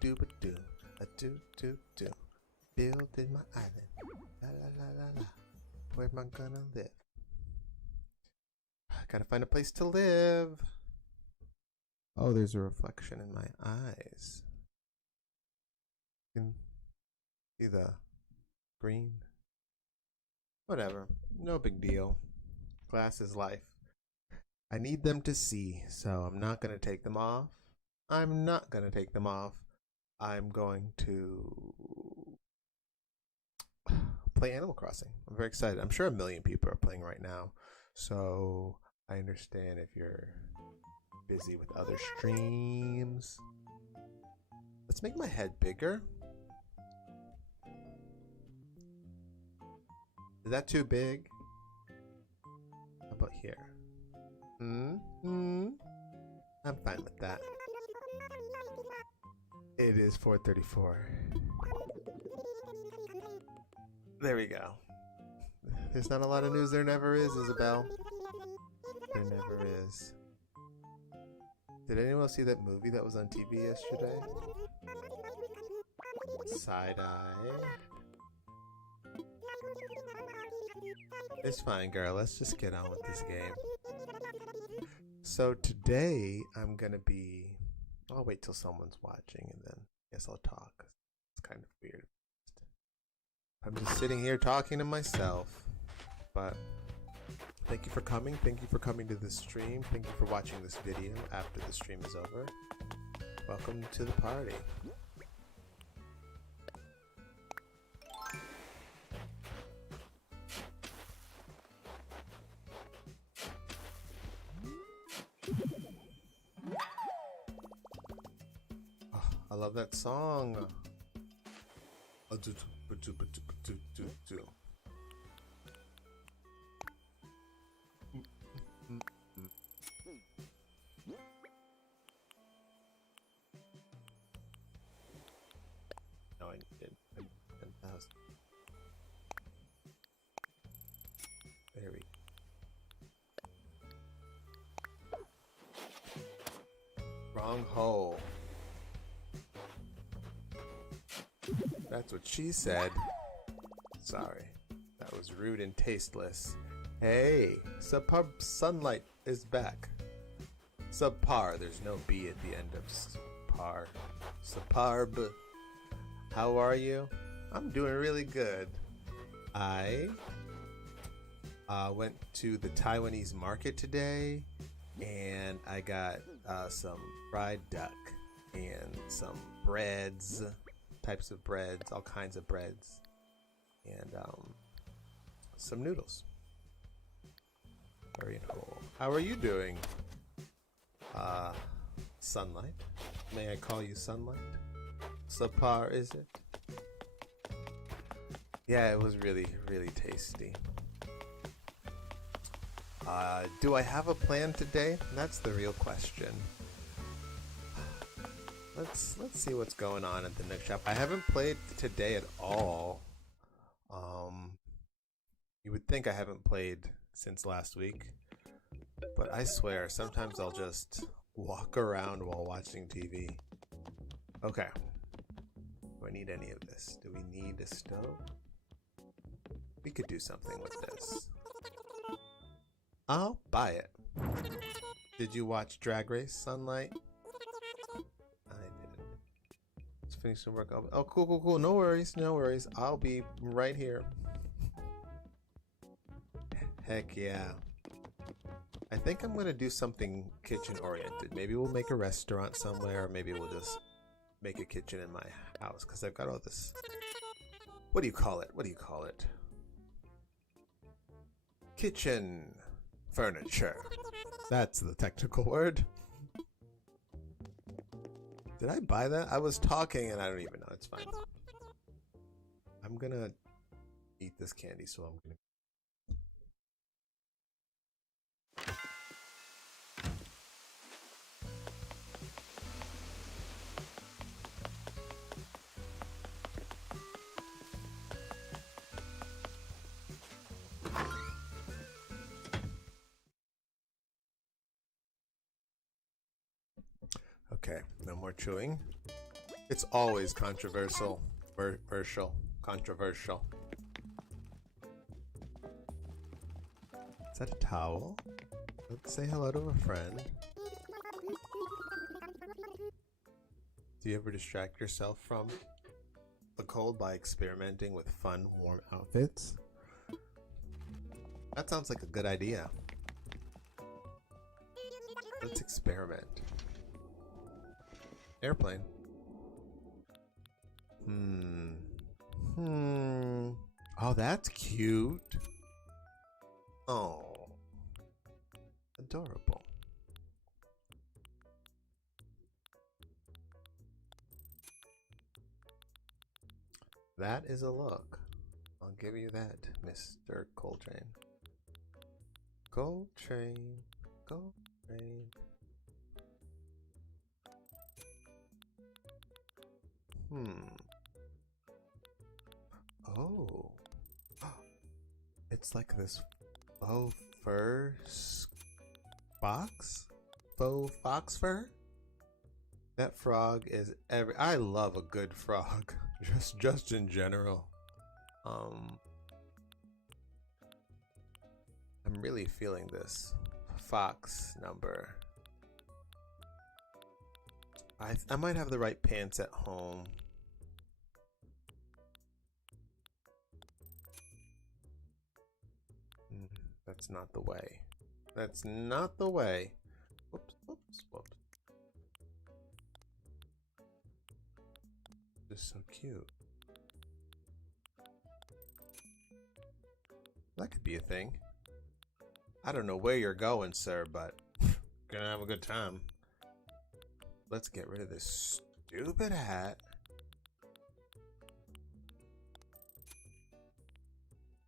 do, a do do do. Building my island. La la la la la. Where am I gonna live? I gotta find a place to live. Oh, there's a reflection in my eyes. You can see the green. Whatever. No big deal. Glass is life. I need them to see, so I'm not gonna take them off. I'm not gonna take them off. I'm going to play Animal Crossing. I'm very excited. I'm sure a million people are playing right now, so I understand if you're busy with other streams. Let's make my head bigger. Is that too big? How about here? I'm fine with that. It is 4:34. There we go. There's not a lot of news. There never is, Isabel. There never is. Did anyone else see that movie that was on TV yesterday? Side-eye. It's fine, girl. Let's just get on with this game. So today I'm gonna be... I'll wait till someone's watching and then I guess I'll talk. It's kind of weird. I'm just sitting here talking to myself. But thank you for coming. Thank you for coming to the stream. Thank you for watching this video after the stream is over. Welcome to the party. I love that song. No, I did 10,000. There we go. Wrong hole. That's what she said. Sorry. That was rude and tasteless. Hey, Subpar Sunlight is back. Subpar, there's no B at the end of Subpar. Subparb. How are you? I'm doing really good. I went to the Taiwanese market today and I got some fried duck and some breads. Types of breads, all kinds of breads, and some noodles. Very cool. How are you doing? Sunlight. May I call you Sunlight? Subpar, is it? Yeah, it was really, really tasty. Do I have a plan today? That's the real question. Let's see what's going on at the Nook Shop. I haven't played today at all. You would think I haven't played since last week, but I swear sometimes I'll just walk around while watching TV. Okay. Do I need any of this? Do we need a stove? We could do something with this. I'll buy it. Did you watch Drag Race, Sunlight? Finish some work. Oh, cool. No worries. I'll be right here. Heck yeah. I think I'm gonna do something kitchen oriented. Maybe we'll make a restaurant somewhere, or maybe we'll just make a kitchen in my house because I've got all this. What do you call it? Kitchen furniture. That's the technical word. Did I buy that? I was talking and I don't even know. It's fine. I'm gonna eat this candy, so I'm gonna... Okay, no more chewing. It's always controversial. Controversial. Is that a towel? Let's say hello to a friend. Do you ever distract yourself from the cold by experimenting with fun, warm outfits? That sounds like a good idea. Let's experiment. Airplane. Oh, that's cute. Oh. Adorable. That is a look. I'll give you that, Mr. Coltrane. Coltrane. Coltrane. Oh. It's like this faux fur fox? Faux fox fur? That frog is I love a good frog. just in general. I'm really feeling this fox number. I might have the right pants at home. That's not the way. That's not the way. Whoops, whoops, whoops. Just so cute. That could be a thing. I don't know where you're going, sir, but gonna have a good time. Let's get rid of this stupid hat.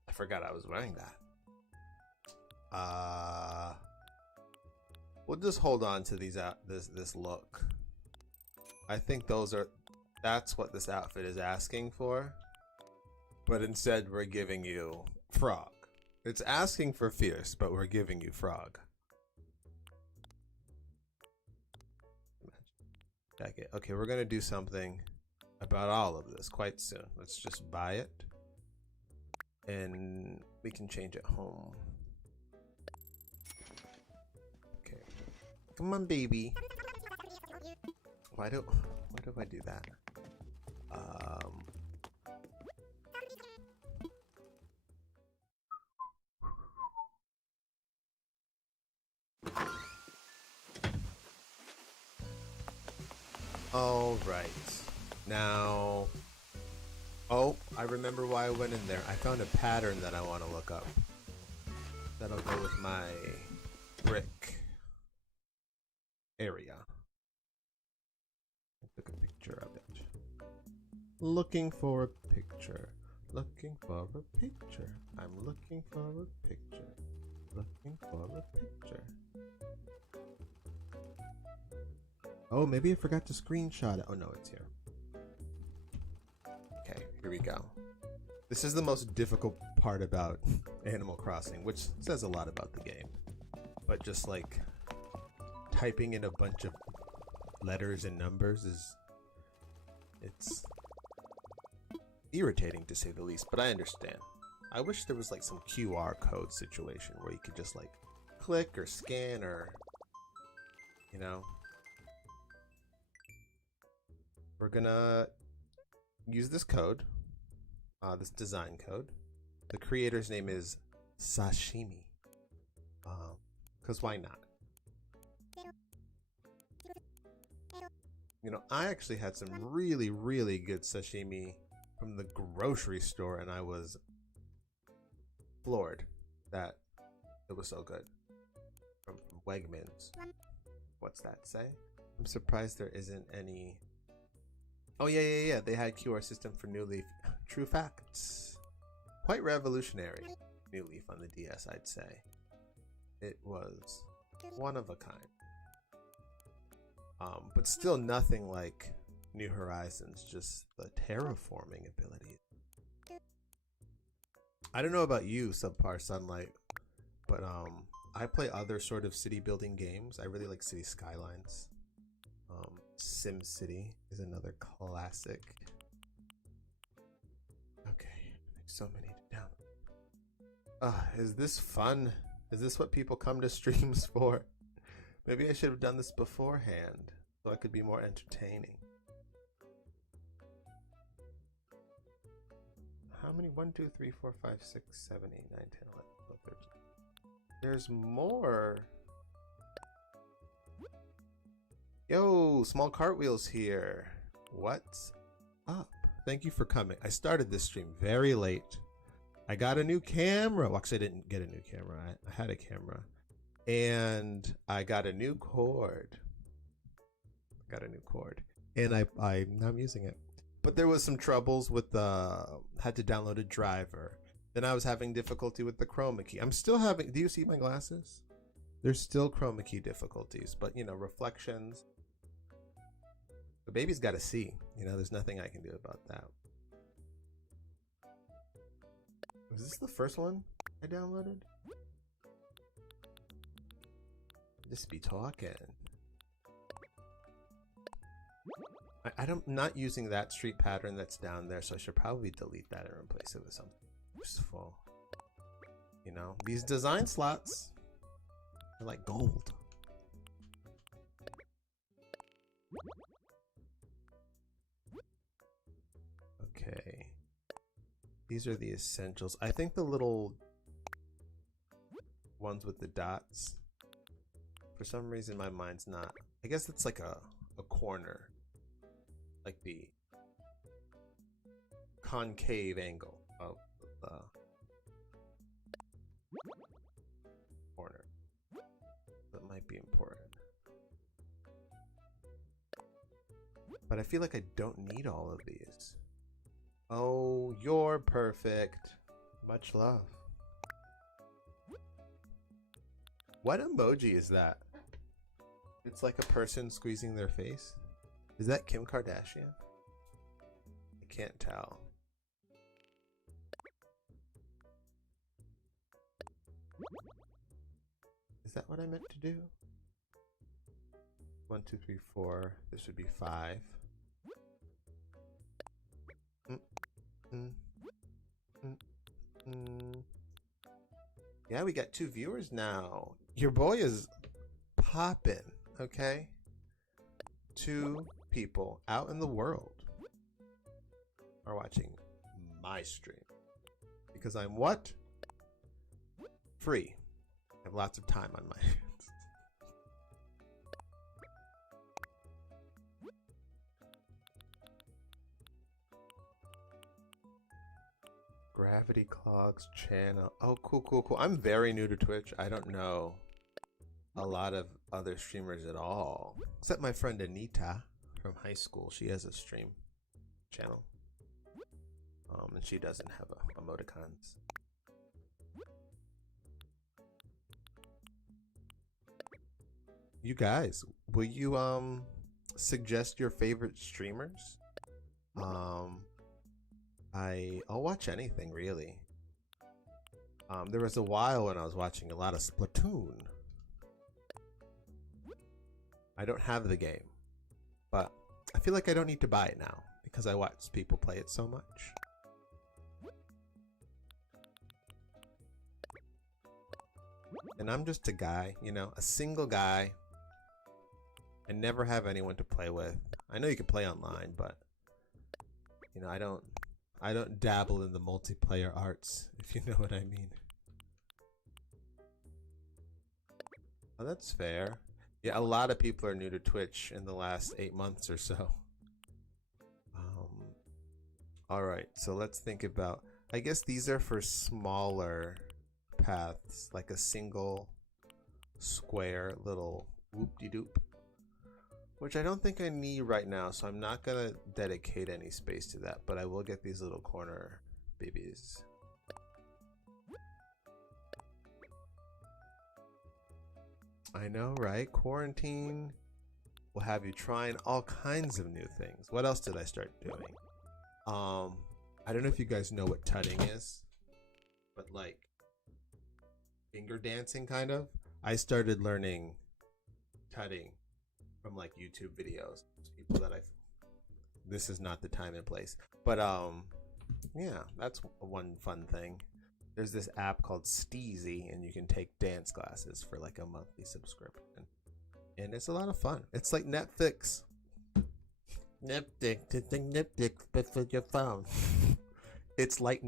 I forgot I was wearing that. We'll just hold on to these this look. I think that's what this outfit is asking for. But instead we're giving you frog. It's asking for fierce, but we're giving you frog. Okay, we're gonna do something about all of this quite soon. Let's just buy it. And we can change it home. Okay. Come on, baby. Why do I do that? All right. Now, oh, I remember why I went in there. I found a pattern that I want to look up. That'll go with my brick area. I took a picture of it. Looking for a picture. Looking for a picture. I'm looking for a picture. Looking for a picture. Oh, maybe I forgot to screenshot it. Oh no, it's here. Okay, here we go. This is the most difficult part about Animal Crossing, which says a lot about the game. But just like typing in a bunch of letters and numbers it's irritating to say the least, but I understand. I wish there was like some QR code situation where you could just like click or scan or, you know. We're gonna use this code, this design code. The creator's name is Sashimi, because why not? You know, I actually had some really, really good sashimi from the grocery store, and I was floored that it was so good. From Wegmans. What's that say? I'm surprised there isn't any. Oh yeah. They had QR system for New Leaf. True facts. Quite revolutionary. New Leaf on the DS, I'd say. It was one of a kind. But still nothing like New Horizons. Just the terraforming ability. I don't know about you, Subpar Sunlight, but I play other sort of city building games. I really like City Skylines. SimCity is another classic. Okay, so many to download. Is this fun? Is this what people come to streams for? Maybe I should have done this beforehand so I could be more entertaining. How many? 1, 2, 3, 4, 5, 6, 7, 8, 9, 10, 11, 12, 13. There's more. Yo, small cartwheels here. What's up? Thank you for coming. I started this stream very late. I got a new camera. Well, actually, I didn't get a new camera. I had a camera. And I got a new cord. And I'm using it. But there was some troubles with had to download a driver. Then I was having difficulty with the chroma key. I'm still having, do you see my glasses? There's still chroma key difficulties, but you know, reflections. The baby's got to see, you know, there's nothing I can do about that. Was this the first one I downloaded? Just be talking. I'm not using that street pattern that's down there, so I should probably delete that and replace it with something useful. You know, these design slots are like gold. Okay. These are the essentials. I think the little ones with the dots, for some reason my mind's not. I guess it's like a corner. Like the concave angle of the corner. That might be important. But I feel like I don't need all of these. Oh, you're perfect. Much love. What emoji is that? It's like a person squeezing their face. Is that Kim Kardashian? I can't tell. Is that what I meant to do? 1, 2, 3, 4. This would be 5. Yeah, we got 2 viewers now. Your boy is poppin', okay? 2 people out in the world are watching my stream. Because I'm what? Free. I have lots of time on my hands. Gravity Clogs channel. Oh, cool. I'm very new to Twitch. I don't know a lot of other streamers at all. Except my friend Anita from high school. She has a stream channel. And she doesn't have emoticons. You guys, will you suggest your favorite streamers? I'll watch anything really. There was a while when I was watching a lot of Splatoon. I don't have the game, but I feel like I don't need to buy it now because I watch people play it so much. And I'm just a guy, you know, a single guy. I never have anyone to play with. I know you can play online, but you know, I don't dabble in the multiplayer arts, if you know what I mean. Oh, that's fair. Yeah, a lot of people are new to Twitch in the last 8 months or so. Alright, so let's think about... I guess these are for smaller paths, like a single square little whoop-de-doop. Which I don't think I need right now, so I'm not gonna dedicate any space to that, but I will get these little corner babies. I know, right? Quarantine will have you trying all kinds of new things. What else did I start doing? I don't know if you guys know what tutting is, but like finger dancing kind of. I started learning tutting from like YouTube videos. People that I've. This is not the time and place, but yeah, that's one fun thing. There's this app called Steezy, and you can take dance classes for like a monthly subscription, and it's a lot of fun. It's like Netflix. Netflix, but for your phone. It's like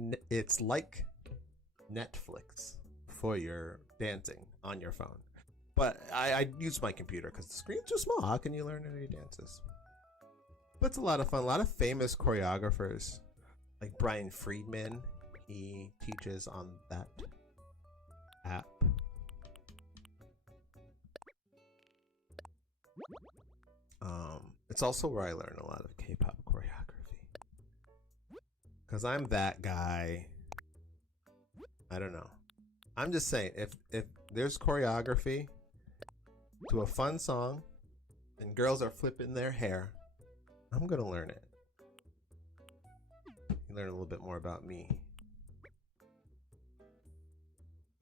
Netflix for your dancing on your phone. But I use my computer because the screen's too small. How can you learn any dances? But it's a lot of fun. A lot of famous choreographers, like Brian Friedman. He teaches on that app. It's also where I learn a lot of K-pop choreography. Cause I'm that guy. I don't know. I'm just saying, if there's choreography to a fun song and girls are flipping their hair, I'm gonna learn it. You learn a little bit more about me.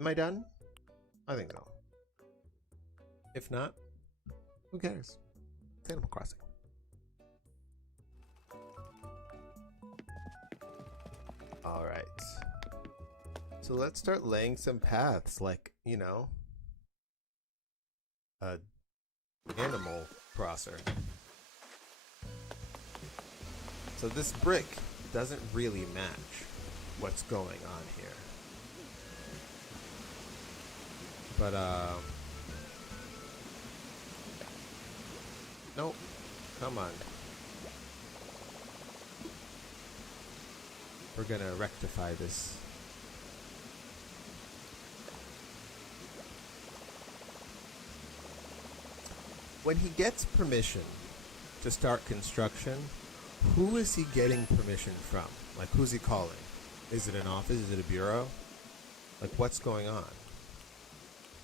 Am I done? I think so. If not, who cares? It's Animal Crossing. Alright. So let's start laying some paths, like, you know, a animal crosser. So this brick doesn't really match what's going on here. But, nope. Come on. We're gonna rectify this. When he gets permission to start construction, who is he getting permission from? Like, who's he calling? Is it an office? Is it a bureau? Like, what's going on?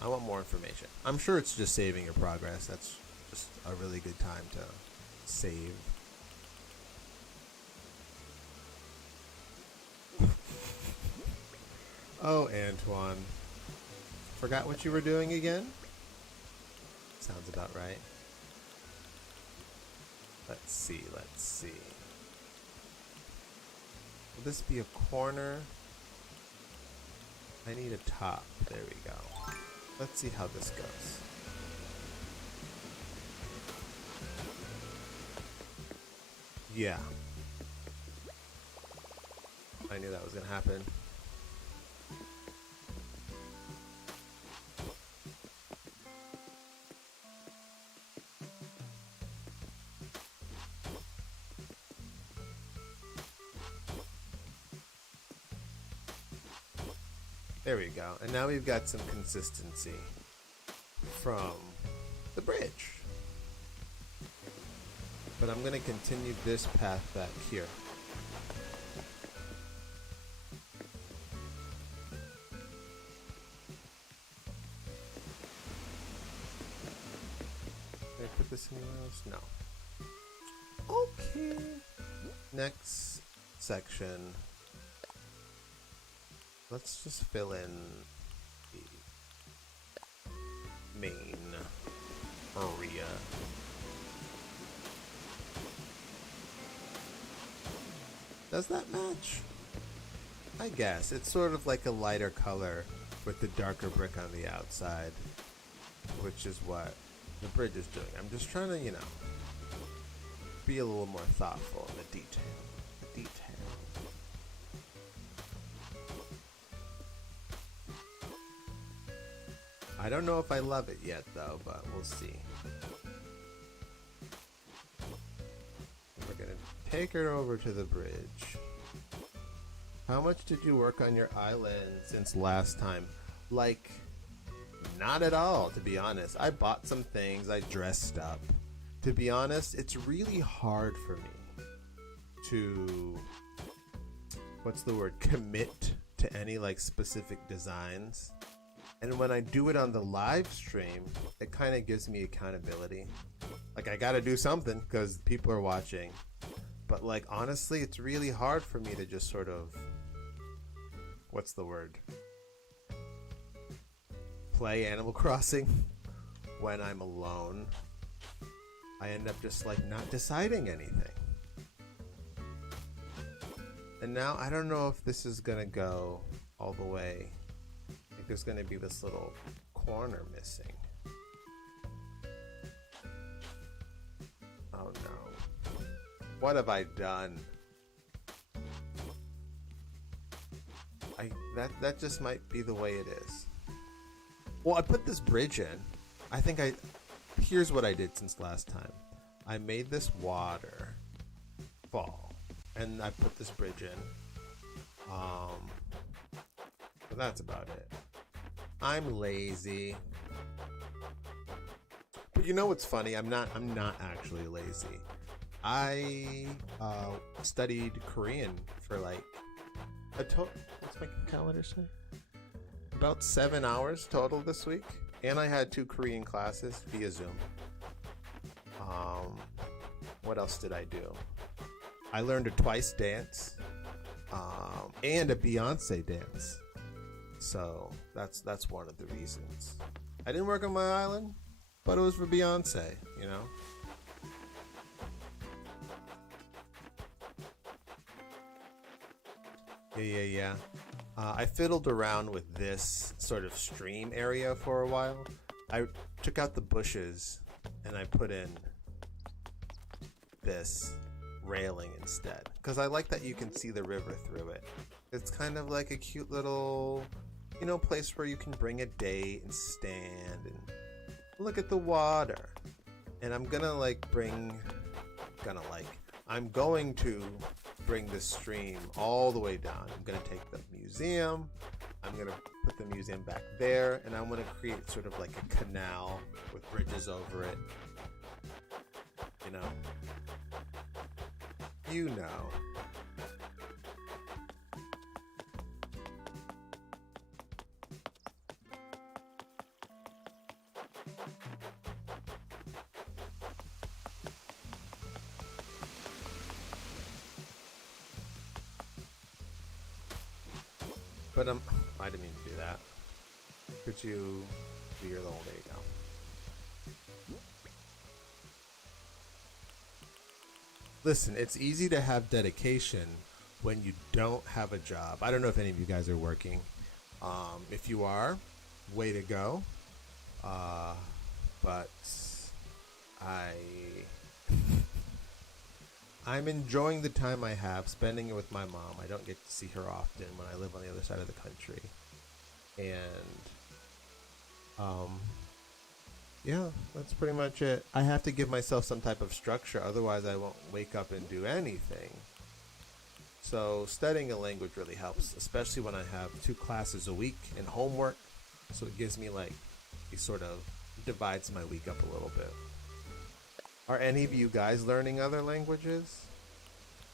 I want more information. I'm sure it's just saving your progress. That's just a really good time to save. Oh, Antoine. Forgot what you were doing again? Sounds about right. Let's see, let's see. Will this be a corner? I need a top. There we go. Let's see how this goes. Yeah. I knew that was gonna happen. There we go. And now we've got some consistency from the bridge. But I'm going to continue this path back here. Did I put this anywhere else? No. Okay. Next section. Let's just fill in the main area. Does that match? I guess. It's sort of like a lighter color with the darker brick on the outside, which is what the bridge is doing. I'm just trying to, you know, be a little more thoughtful in the detail. The detail. I don't know if I love it yet, though, but we'll see. We're gonna take her over to the bridge. How much did you work on your island since last time? Like, not at all, to be honest. I bought some things, I dressed up. To be honest, it's really hard for me to, what's the word, commit to any like specific designs. And when I do it on the live stream, it kind of gives me accountability. Like, I gotta do something because people are watching. But like, honestly, it's really hard for me to just sort of, what's the word? Play Animal Crossing when I'm alone. I end up just like not deciding anything. And now I don't know if this is gonna go all the way. Like there's gonna be this little corner missing. Oh no. What have I done? That just might be the way it is. Well, I put this bridge in. Here's what I did since last time. I made this water fall, and I put this bridge in. But that's about it. I'm lazy. But you know what's funny? I'm not actually lazy. I studied Korean for like what's my calendar say? About 7 hours total this week, and I had 2 Korean classes via Zoom. What else did I do? I learned a twice dance, and a Beyonce dance. So that's one of the reasons. I didn't work on my island, but it was for Beyonce, you know. Yeah. I fiddled around with this sort of stream area for a while. I took out the bushes and I put in this railing instead, because I like that you can see the river through it. It's kind of like a cute little, you know, place where you can bring a date and stand and look at the water. And I'm going to bring the stream all the way down. I'm going to take the museum, I'm going to put the museum back there, and I'm going to create sort of like a canal with bridges over it. You know. But I didn't mean to do that. Could you do your little, there you go. Listen, it's easy to have dedication when you don't have a job. I don't know if any of you guys are working. If you are, way to go. But I'm enjoying the time I have, spending it with my mom. I don't get to see her often when I live on the other side of the country. And, yeah, that's pretty much it. I have to give myself some type of structure, otherwise I won't wake up and do anything. So studying a language really helps, especially when I have 2 classes a week and homework. So it gives me it sort of divides my week up a little bit. Are any of you guys learning other languages?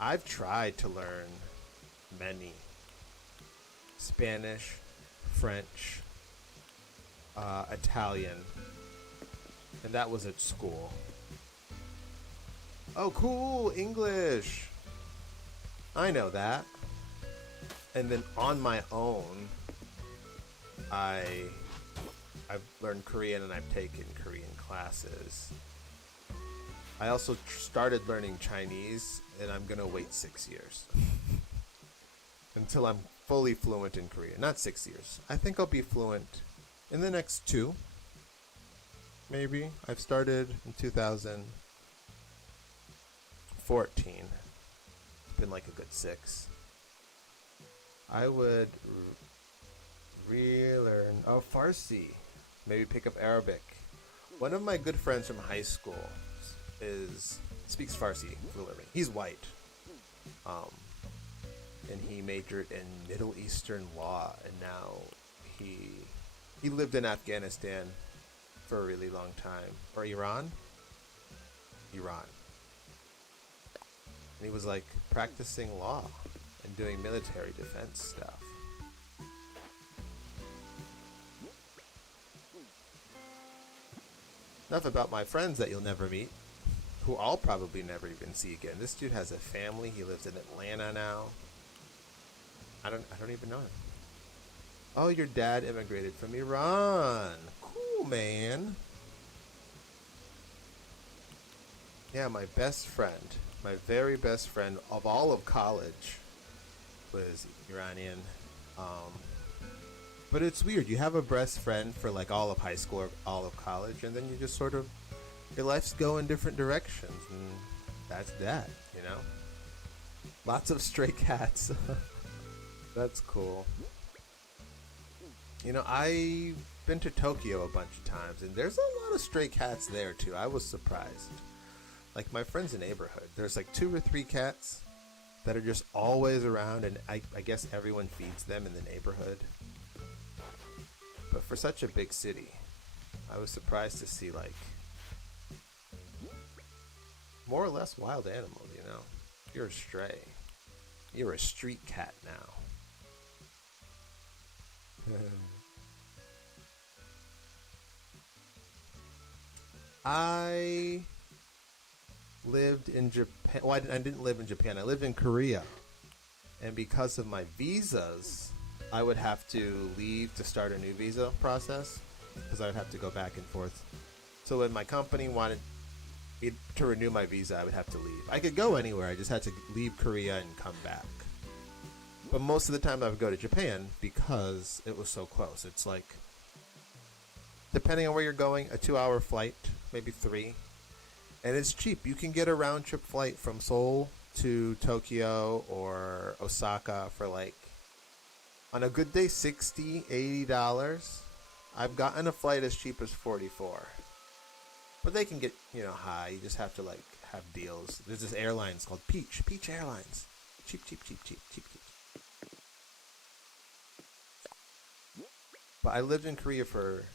I've tried to learn many. Spanish, French, Italian, and that was at school. Oh, cool, English. I know that. And then on my own, I've learned Korean and I've taken Korean classes. I also started learning Chinese, and I'm gonna wait 6 years until I'm fully fluent in Korean. Not 6 years. I think I'll be fluent in the next 2. Maybe. I've started in 2014. It's been like a good 6. I would relearn Farsi. Maybe pick up Arabic. One of my good friends from high school speaks Farsi fluently. He's white. And he majored in Middle Eastern law, and now he lived in Afghanistan for a really long time. Or Iran? Iran. And he was practicing law and doing military defense stuff. Enough about my friends that you'll never meet, who I'll probably never even see again. This dude has a family. He lives in Atlanta now. I don't even know him. Oh, your dad immigrated from Iran. Cool, man. Yeah, my best friend, my very best friend of all of college was Iranian. Um, but it's weird. You have a best friend for like all of high school or all of college, and then you just sort of your life's go in different directions, and that's that. You know, lots of stray cats. That's cool. You know, I've been to Tokyo a bunch of times, and there's a lot of stray cats there too. I was surprised. Like my friend's neighborhood, there's like two or three cats that are just always around, and I guess everyone feeds them in the neighborhood. But for such a big city, I was surprised to see like more or less wild animals. You know, you're a stray. You're a street cat now. I lived in Japan. Well, I didn't live in Japan. I lived in Korea. And because of my visas, I would have to leave to start a new visa process because I would have to go back and forth. So when my company wanted me to renew my visa, I would have to leave. I could go anywhere. I just had to leave Korea and come back. But most of the time I would go to Japan because it was so close. It's like, depending on where you're going, a 2-hour flight, maybe 3. And it's cheap. You can get a round trip flight from Seoul to Tokyo or Osaka for like, on a good day, $60, $80. I've gotten a flight as cheap as 44. But they can get, you know, high. You just have to like have deals. There's this airline called Peach Airlines. Cheap, cheap, cheap, cheap, cheap, cheap. But I lived in Korea for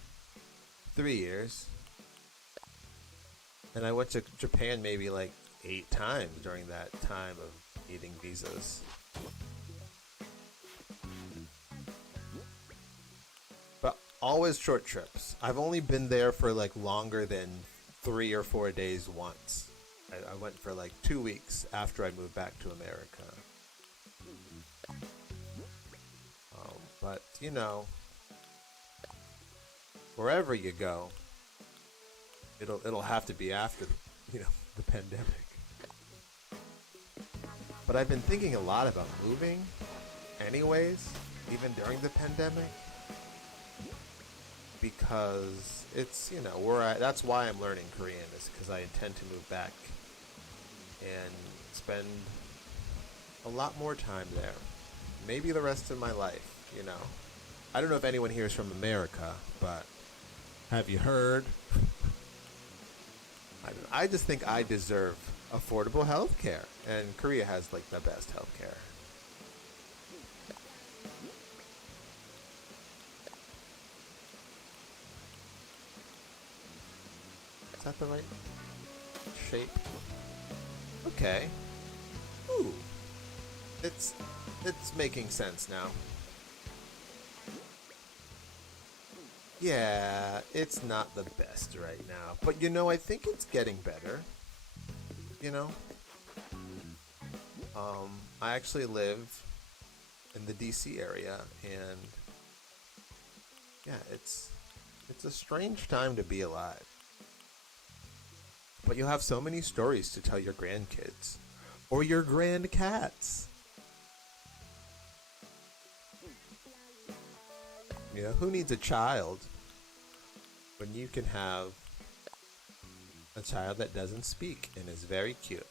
3 years. And I went to Japan maybe like 8 times during that time of needing visas. But always short trips. I've only been there for like longer than 3 or 4 days once. I went for like 2 weeks after I moved back to America. But, you know, wherever you go, it'll have to be after, you know, the pandemic. But I've been thinking a lot about moving anyways, even during the pandemic, because it's, you know, that's why I'm learning Korean, is because I intend to move back and spend a lot more time there. Maybe the rest of my life, you know. I don't know if anyone here is from America, but have you heard? I just think I deserve affordable health care, and Korea has like the best health care. Is that the right shape? Okay. Ooh. It's making sense now. Yeah, it's not the best right now, but you know, I think it's getting better. You know, I actually live in the DC area, and yeah, it's a strange time to be alive. But you'll have so many stories to tell your grandkids or your grandcats. You know, who needs a child when you can have a child that doesn't speak and is very cute?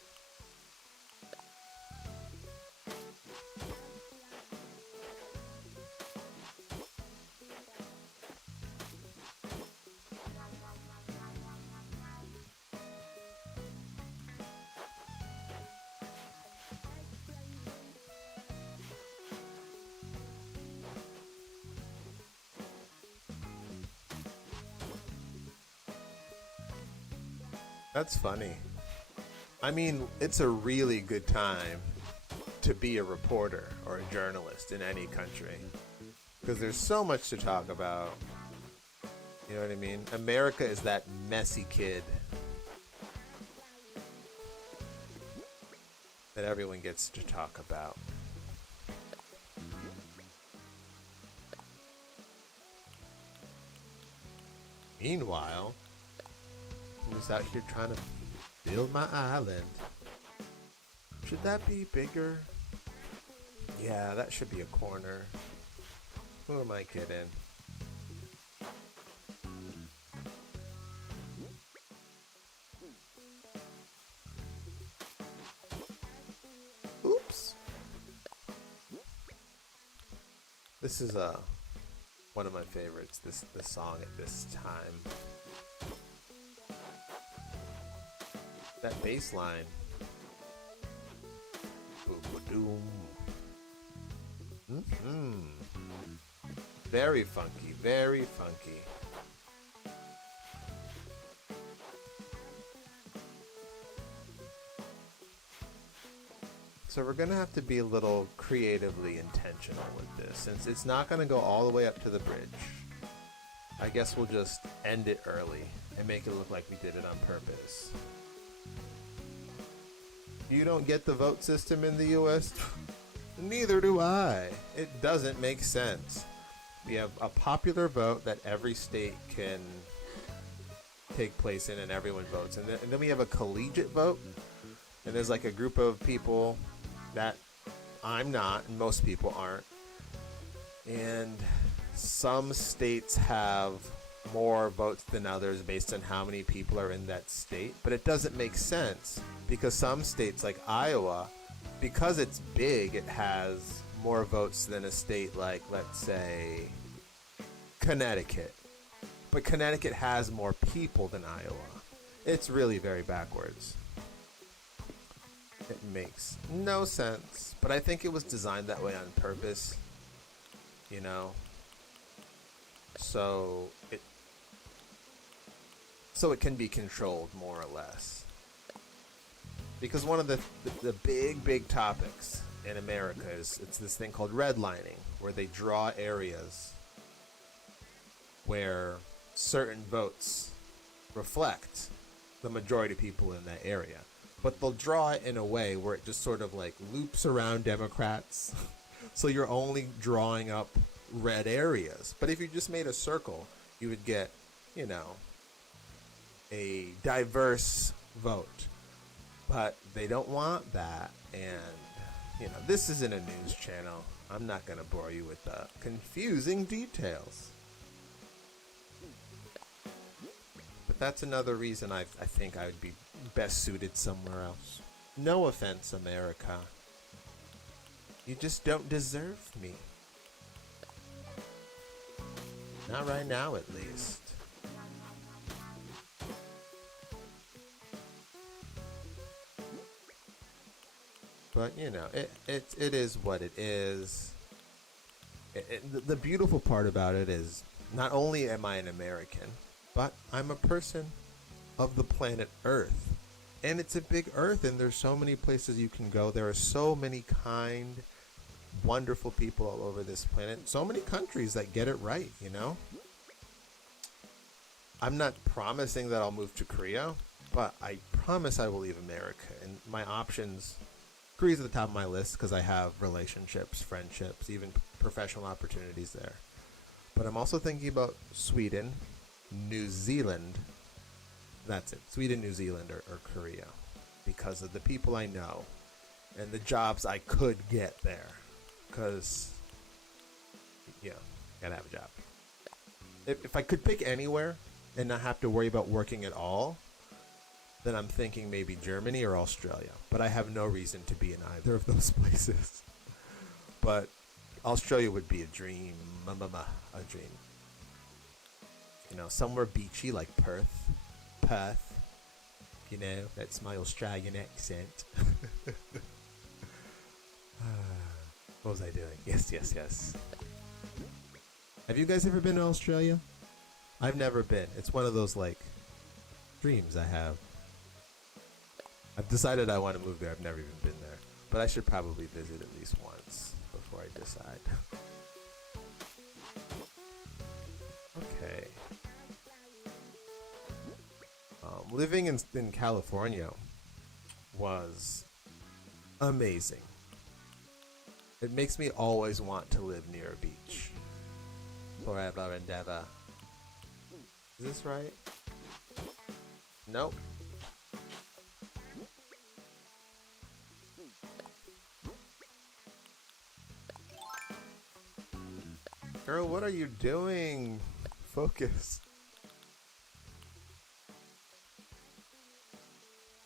That's funny. I mean, it's a really good time to be a reporter or a journalist in any country because there's so much to talk about. You know what I mean? America is that messy kid that everyone gets to talk about. Meanwhile, who's out here trying to Build my island. Should that be bigger? Yeah, that should be a corner. Who am I kidding? Oops. This is one of my favorites. This song at this time. That bass line. Boom. Very funky, very funky. So we're gonna have to be a little creatively intentional with this, since it's not gonna go all the way up to the bridge. I guess we'll just end it early and make it look like we did it on purpose. You don't get the vote system in the US? Neither do I. It doesn't make sense. We have a popular vote that every state can take place in and everyone votes. And then we have a collegiate vote. And there's like a group of people that I'm not and most people aren't. And some states have more votes than others based on how many people are in that state. But it doesn't make sense because some states like Iowa, because it's big, it has more votes than a state like, let's say, Connecticut. But Connecticut has more people than Iowa. It's really very backwards. It makes no sense. But I think it was designed that way on purpose. You know? So it can be controlled more or less. Because one of the big topics in America is it's this thing called redlining, where they draw areas where certain votes reflect the majority of people in that area. But they'll draw it in a way where it just sort of like loops around Democrats. So you're only drawing up red areas. But if you just made a circle, you would get, you know, a diverse vote. But they don't want that. And, you know, this isn't a news channel. I'm not going to bore you with the confusing details. But that's another reason I think I would be best suited somewhere else. No offense, America. You just don't deserve me. Not right now, at least. But, you know, it is what it is. The beautiful part about it is not only am I an American, but I'm a person of the planet Earth. And it's a big Earth, and there's so many places you can go. There are so many kind, wonderful people all over this planet. So many countries that get it right, you know? I'm not promising that I'll move to Korea, but I promise I will leave America. And my options, Korea's at the top of my list because I have relationships, friendships, even professional opportunities there. But I'm also thinking about Sweden, New Zealand. That's it. Sweden, New Zealand, or Korea. Because of the people I know and the jobs I could get there. Because, yeah, gotta have a job. If I could pick anywhere and not have to worry about working at all, then I'm thinking maybe Germany or Australia. But I have no reason to be in either of those places. But Australia would be a dream. A dream. You know, somewhere beachy like Perth. You know, that's my Australian accent. What was I doing? Yes. Have you guys ever been to Australia? I've never been. It's one of those, like, dreams I have. I've decided I want to move there. I've never even been there. But I should probably visit at least once before I decide. Okay. Living in California was amazing. It makes me always want to live near a beach. Forever and ever. Is this right? Nope. Girl, what are you doing? Focus.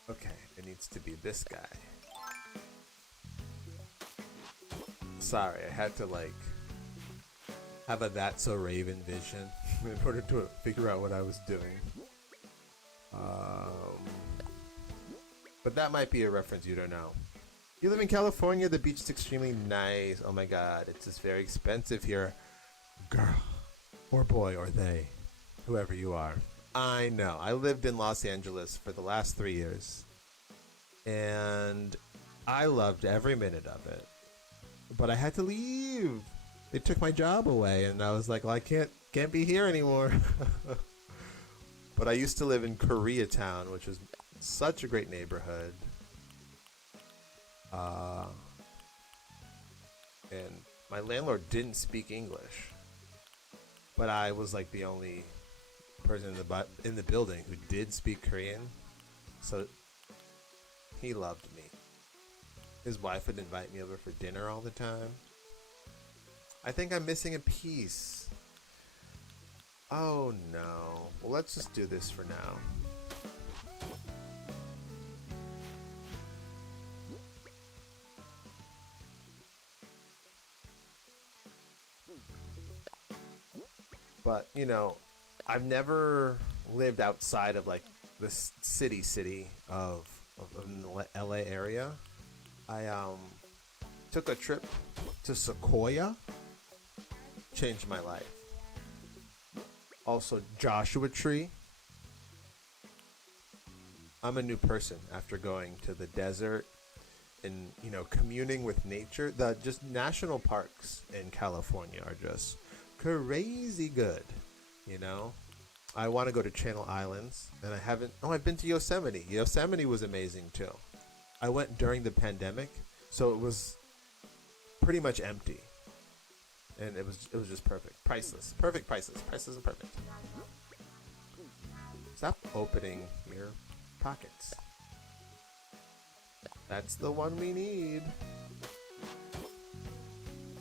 Okay, it needs to be this guy. Sorry, I had to like have a That's So Raven vision in order to figure out what I was doing. But that might be a reference you don't know. You live in California, the beach is extremely nice. Oh my god, it's just very expensive here. Girl, or boy, or they, whoever you are. I know. I lived in Los Angeles for the last 3 years. And I loved every minute of it. But I had to leave. They took my job away, and I was like, well, I can't be here anymore. But I used to live in Koreatown, which is such a great neighborhood. And my landlord didn't speak English, but I was like the only person in the building who did speak Korean, so he loved me. His wife would invite me over for dinner all the time. I think I'm missing a piece. Oh no. Well, let's just do this for now. But, you know, I've never lived outside of like the city of the LA area. I took a trip to Sequoia. Changed my life. Also, Joshua Tree. I'm a new person after going to the desert and, you know, communing with nature. The just national parks in California are just crazy good, you know. I want to go to Channel Islands, and I haven't. Oh, I've been to Yosemite. Yosemite was amazing too. I went during the pandemic, so it was pretty much empty, and it was just perfect, priceless, perfect, priceless, priceless and perfect. Stop opening your pockets. That's the one we need.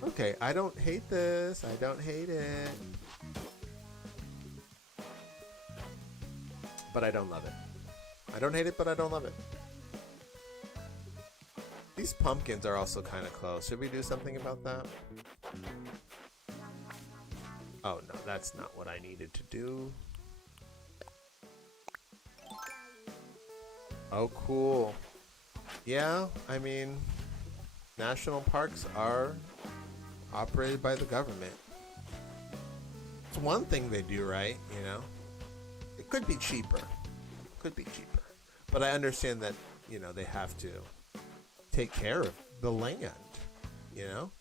Okay, I don't hate this. I don't hate it. But I don't love it. I don't hate it, but I don't love it. These pumpkins are also kind of close. Should we do something about that? Oh, no, that's not what I needed to do. Oh, cool. Yeah, I mean, national parks are operated by the government. It's one thing they do right, you know. It could be cheaper. Could be cheaper. But I understand that, you know, they have to take care of the land, you know.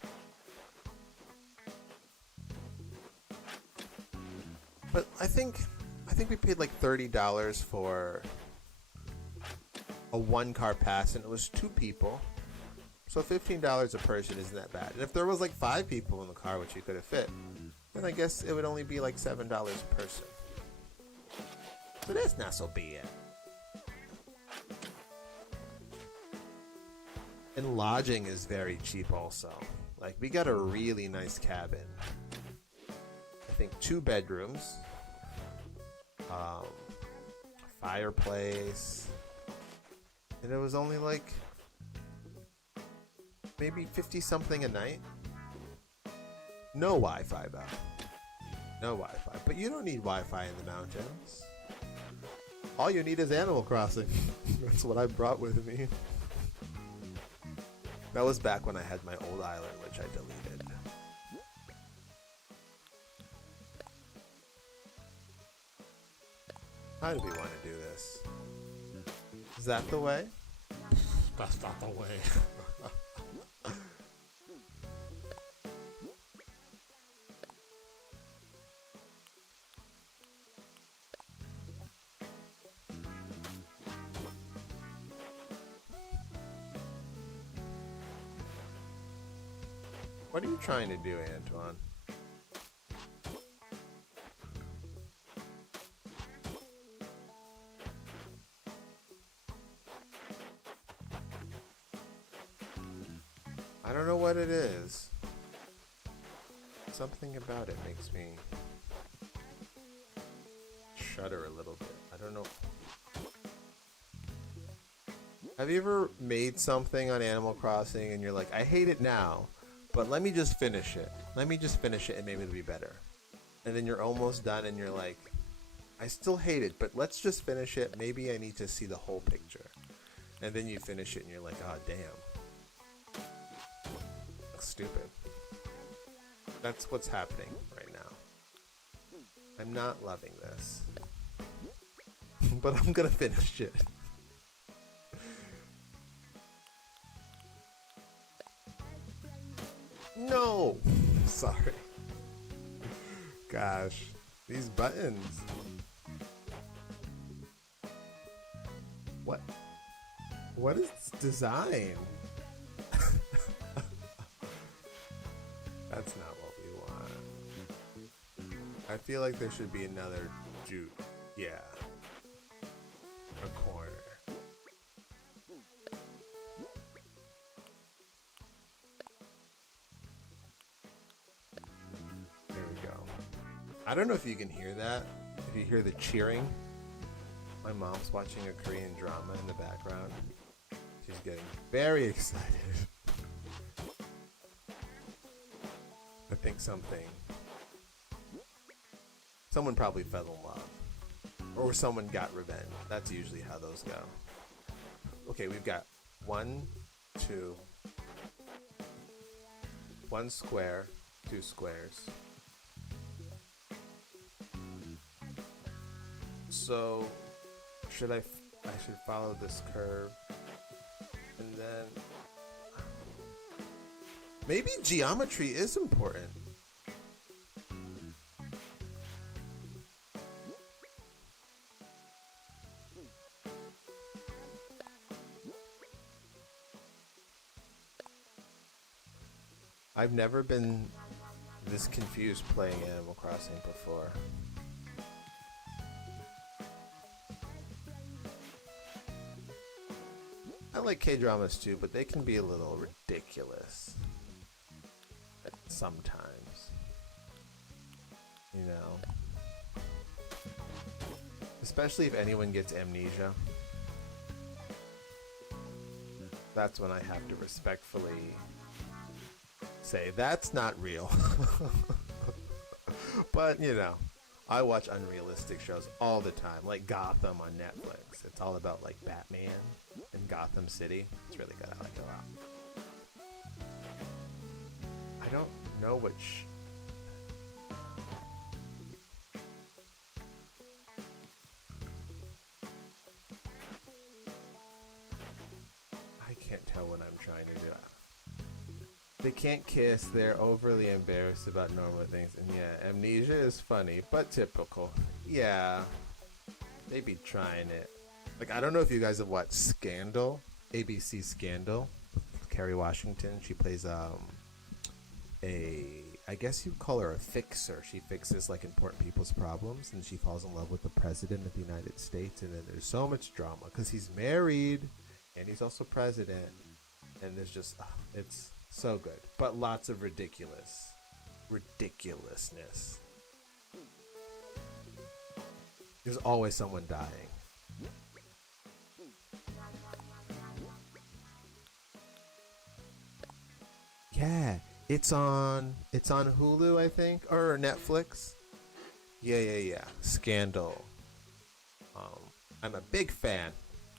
But I think we paid like $30 for a one-car pass, and it was 2 people. So $15 a person isn't that bad. And if there was like 5 people in the car, which you could have fit, then I guess it would only be like $7 a person. So that's not so bad. And lodging is very cheap also. Like, we got a really nice cabin. I think 2 bedrooms. A fireplace. And it was only like maybe 50 something a night. No Wi-Fi though. No Wi-Fi. But you don't need Wi-Fi in the mountains. All you need is Animal Crossing. That's what I brought with me. That was back when I had my old island, which I deleted. How do we want to do this? Is that the way? That's not the way. What are you trying to do, Antoine? I don't know what it is. Something about it makes me shudder a little bit. I don't know. Have you ever made something on Animal Crossing and you're like, I hate it now, but let me just finish it. Let me just finish it and maybe it'll be better. And then you're almost done and you're like, I still hate it, but let's just finish it. Maybe I need to see the whole picture. And then you finish it and you're like, oh, damn. That's stupid. That's what's happening right now. I'm not loving this. But I'm gonna finish it. No! Sorry. Gosh. These buttons. What? What is this design? That's not what we want. I feel like there should be another jute. Yeah. A corner. There we go. I don't know if you can hear that. If you hear the cheering. My mom's watching a Korean drama in the background. She's getting very excited. I think someone probably fell in love. Or someone got revenge. That's usually how those go. Okay, we've got 1 square, 2 squares. So, I should follow this curve. And then maybe geometry is important. I've never been this confused playing Animal Crossing before. I like K-dramas too, but they can be a little ridiculous sometimes. You know? Especially if anyone gets amnesia. That's when I have to respectfully say, that's not real. But, you know, I watch unrealistic shows all the time, like Gotham on Netflix. It's all about, like, Batman in Gotham City. It's really good. I like it a lot. I don't know which... I can't tell what I'm trying to do. They can't kiss, they're overly embarrassed about normal things, and yeah, amnesia is funny, but typical. Yeah, they be trying it. Like, I don't know if you guys have watched Scandal, ABC Scandal, Kerry Washington. She plays, I guess you'd call her a fixer. She fixes, like, important people's problems, and she falls in love with the president of the United States, and then there's so much drama, because he's married, and he's also president, and there's just, it's... so good, but lots of ridiculousness. There's always someone dying. Yeah, it's on Hulu, I think, or Netflix. Yeah. Scandal. I'm a big fan.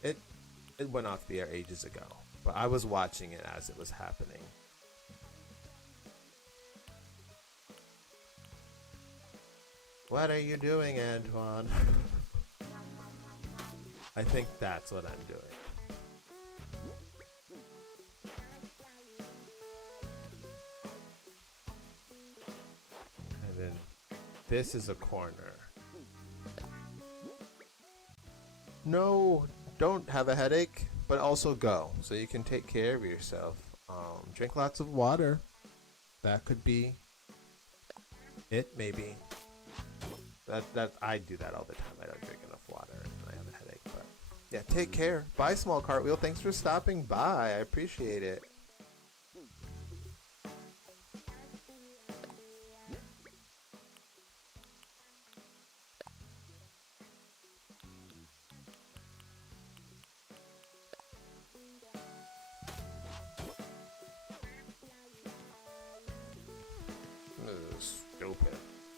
It went off the air ages ago, but I was watching it as it was happening. What are you doing, Antoine? I think that's what I'm doing. And then this is a corner. No, don't have a headache, but also go, so you can take care of yourself. Drink lots of water. That could be it, maybe. That I do that all the time. I don't drink enough water and I have a headache. But yeah, take care. Bye, Small Cartwheel. Thanks for stopping by. I appreciate it.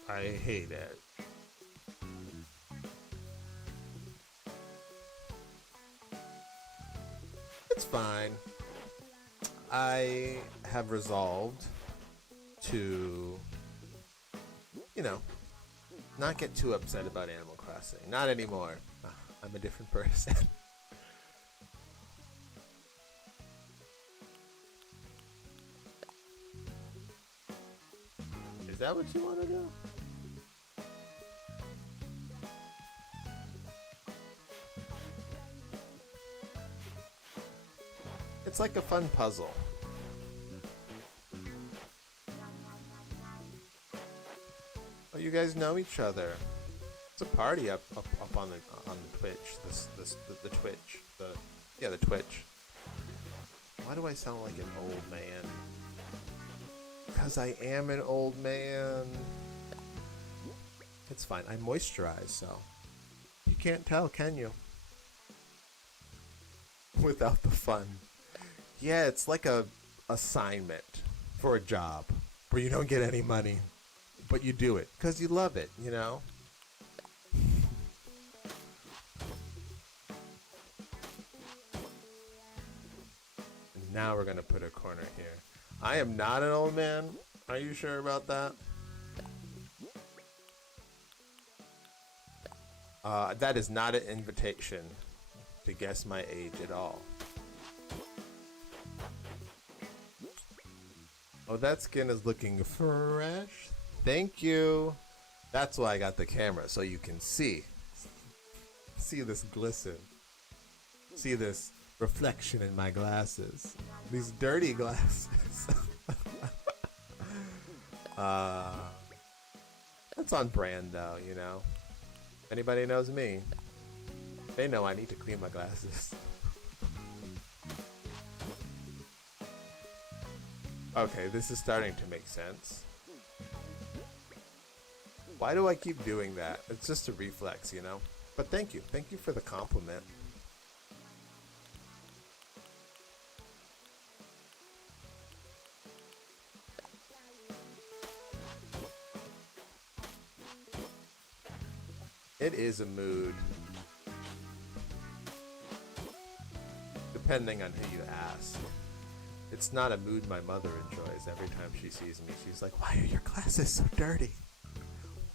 I hate it. It's fine. I have resolved to, you know, not get too upset about Animal Crossing. Not anymore. I'm a different person. Is that what you want to do? It's like a fun puzzle. Oh, you guys know each other. It's a party up on the Twitch. The Twitch. The Twitch. Why do I sound like an old man? Because I am an old man. It's fine. I moisturize, so you can't tell, can you? Without the fun. Yeah, it's like a assignment for a job where you don't get any money, but you do it because you love it, you know? Now we're gonna put a corner here. I am not an old man. Are you sure about that? That is not an invitation to guess my age at all. Oh, that skin is looking fresh. Thank you. That's why I got the camera, so you can see. See this glisten. See this reflection in my glasses. These dirty glasses. That's on brand though, you know. Anybody knows me, they know I need to clean my glasses. Okay, this is starting to make sense. Why do I keep doing that? It's just a reflex, you know? But thank you. Thank you for the compliment. It is a mood. Depending on who you ask. It's not a mood my mother enjoys. Every time she sees me, she's like, "Why are your glasses so dirty?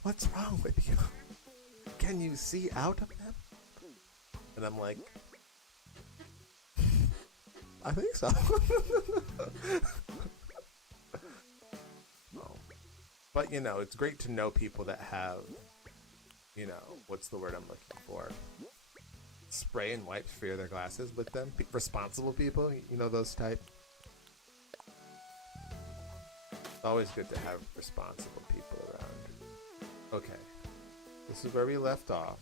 What's wrong with you? Can you see out of them?" And I'm like, I think so. Oh. But you know, it's great to know people that have, you know, what's the word I'm looking for? Spray and wipe for their glasses with them. Responsible people, you know, those type. It's always good to have responsible people around. Okay, this is where we left off.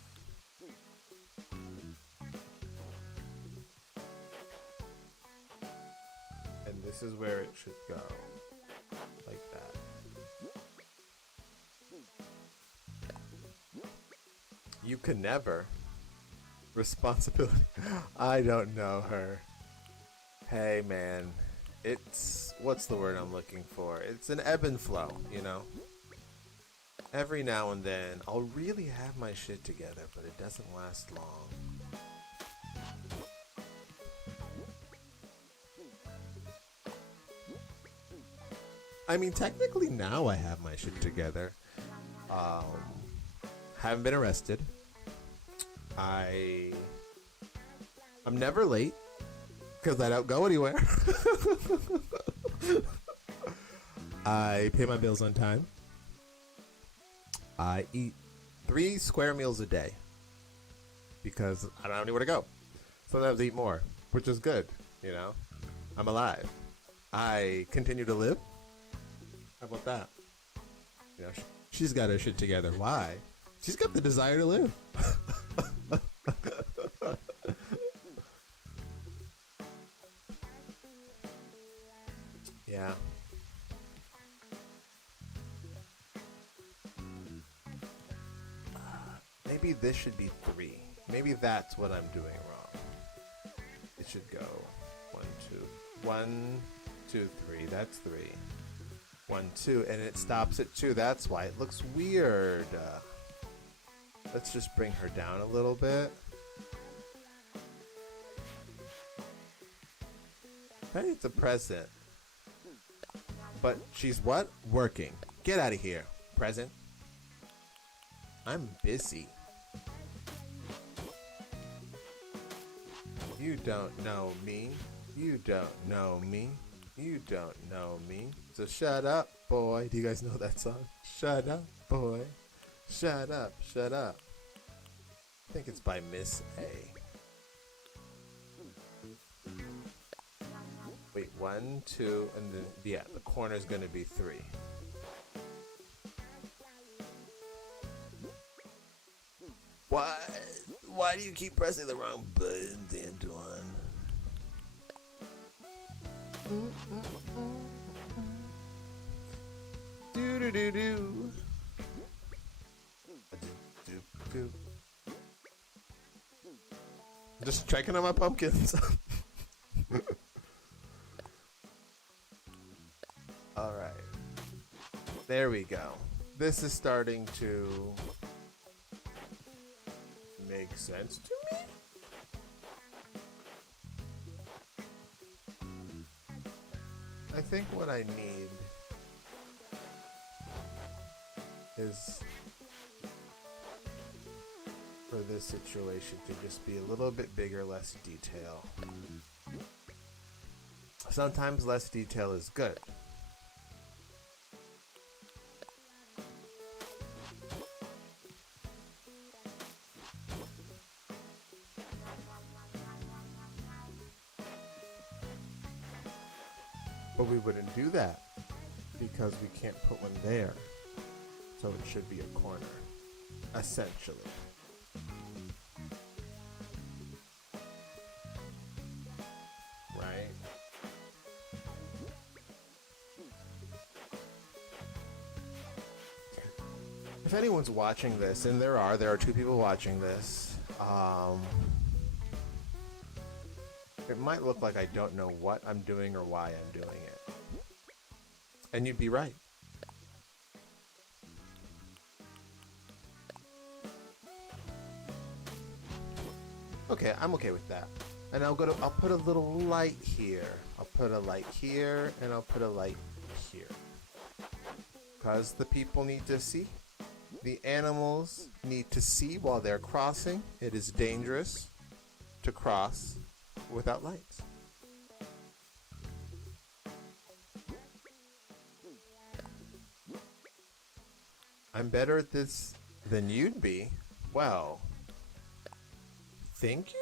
And this is where it should go. Like that. You can never. Responsibility. I don't know her. Hey man, it's, what's the word I'm looking for? It's an ebb and flow, you know? Every now and then, I'll really have my shit together, but it doesn't last long. I mean, technically now I have my shit together. Haven't been arrested. I'm never late because I don't go anywhere. I pay my bills on time. I eat 3 square meals a day because I don't have anywhere to go. Sometimes I eat more, which is good, you know. I'm alive. I continue to live. How about that? You know, she's got her shit together. Why? She's got the desire to live. Yeah. Maybe this should be 3. Maybe that's what I'm doing wrong. It should go 1, 2, 1, 2, 3. That's 3. 1, 2, and it stops at 2. That's why it looks weird. Let's just bring her down a little bit. Hey, it's a present. But she's what? Working. Get out of here, present. I'm busy. You don't know me. You don't know me. You don't know me. So shut up, boy. Do you guys know that song? Shut up, boy. Shut up, shut up. I think it's by Miss A. Wait, 1, 2, and then, yeah, the corner's gonna be 3. Why? Why do you keep pressing the wrong buttons, Antoine? Do do do do. Just checking on my pumpkins. All right. There we go. This is starting to make sense to me. I think what I need is for this situation to just be a little bit bigger, less detail. Sometimes less detail is good. But we wouldn't do that because we can't put one there. So it should be a corner, essentially. Right? If anyone's watching this, and there are 2 people watching this, it might look like I don't know what I'm doing or why I'm doing it. And you'd be right. Okay, I'm okay with that. And I'll put a little light here. I'll put a light here, and I'll put a light here. Because the people need to see. The animals need to see while they're crossing. It is dangerous to cross without lights. I'm better at this than you'd be. Well, thank you?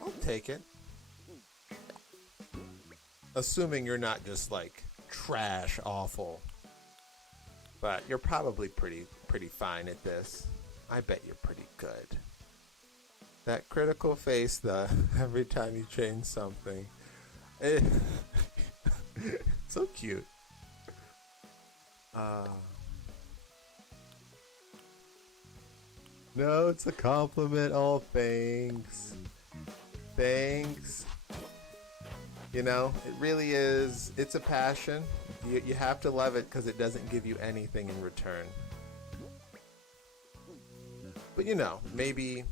I'll take it. Assuming you're not just like trash awful. But you're probably pretty fine at this. I bet you're pretty good. That critical face, though, every time you change something. So cute. No, it's a compliment. Oh, thanks. Thanks. You know, it really is. It's a passion. You have to love it because it doesn't give you anything in return. But you know, maybe